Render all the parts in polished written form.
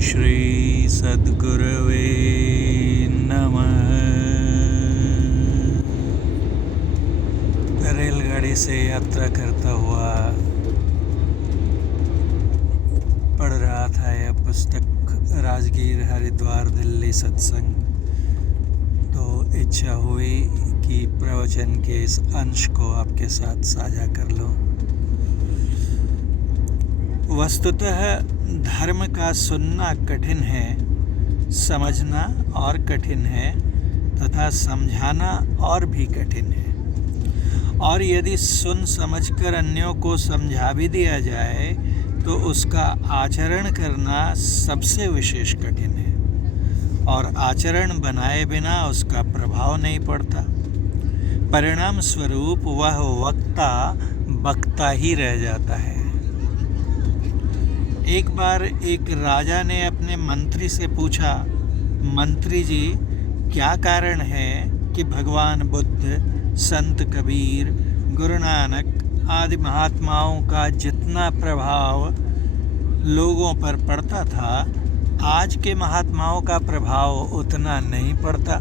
श्री सद्गुरवे नमः। रेलगाड़ी से यात्रा करता हुआ पढ़ रहा था यह पुस्तक राजगीर हरिद्वार दिल्ली सत्संग। तो इच्छा हुई कि प्रवचन के इस अंश को आपके साथ साझा कर लूं। वस्तुतः धर्म का सुनना कठिन है, समझना और कठिन है तथा समझाना और भी कठिन है। और यदि सुन समझकर अन्यों को समझा भी दिया जाए तो उसका आचरण करना सबसे विशेष कठिन है, और आचरण बनाए बिना उसका प्रभाव नहीं पड़ता। परिणाम स्वरूप वह वक्ता बक्ता ही रह जाता है। एक बार एक राजा ने अपने मंत्री से पूछा, मंत्री जी, क्या कारण है कि भगवान बुद्ध, संत कबीर, गुरु नानक आदि महात्माओं का जितना प्रभाव लोगों पर पड़ता था, आज के महात्माओं का प्रभाव उतना नहीं पड़ता?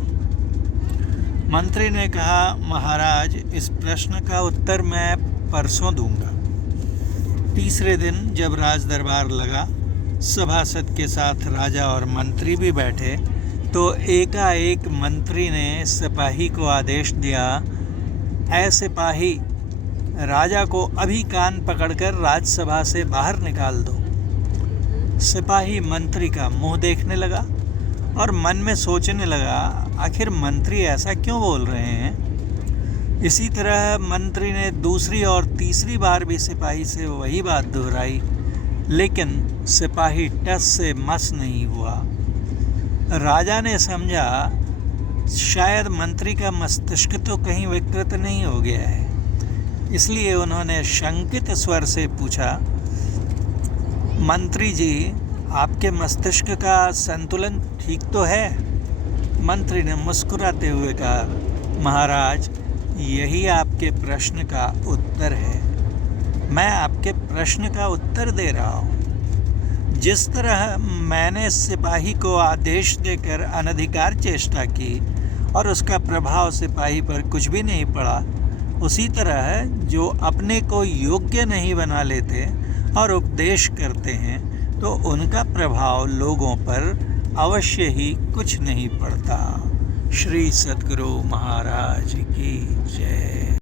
मंत्री ने कहा, महाराज, इस प्रश्न का उत्तर मैं परसों दूंगा। तीसरे दिन जब राज दरबार लगा, सभासद के साथ राजा और मंत्री भी बैठे, तो एकाएक मंत्री ने सिपाही को आदेश दिया, ऐ सिपाही, राजा को अभी कान पकड़कर राजसभा से बाहर निकाल दो। सिपाही मंत्री का मुंह देखने लगा और मन में सोचने लगा, आखिर मंत्री ऐसा क्यों बोल रहे हैं। इसी तरह मंत्री ने दूसरी और तीसरी बार भी सिपाही से वही बात दोहराई, लेकिन सिपाही टस से मस नहीं हुआ। राजा ने समझा शायद मंत्री का मस्तिष्क तो कहीं विकृत नहीं हो गया है, इसलिए उन्होंने शंकित स्वर से पूछा, मंत्री जी, आपके मस्तिष्क का संतुलन ठीक तो है? मंत्री ने मुस्कुराते हुए कहा, महाराज, यही आपके प्रश्न का उत्तर है। मैं आपके प्रश्न का उत्तर दे रहा हूँ। जिस तरह मैंने सिपाही को आदेश देकर अनधिकार चेष्टा की और उसका प्रभाव सिपाही पर कुछ भी नहीं पड़ा, उसी तरह जो अपने को योग्य नहीं बना लेते और उपदेश करते हैं, तो उनका प्रभाव लोगों पर अवश्य ही कुछ नहीं पड़ता। श्री सद्गुरु महाराज की जय।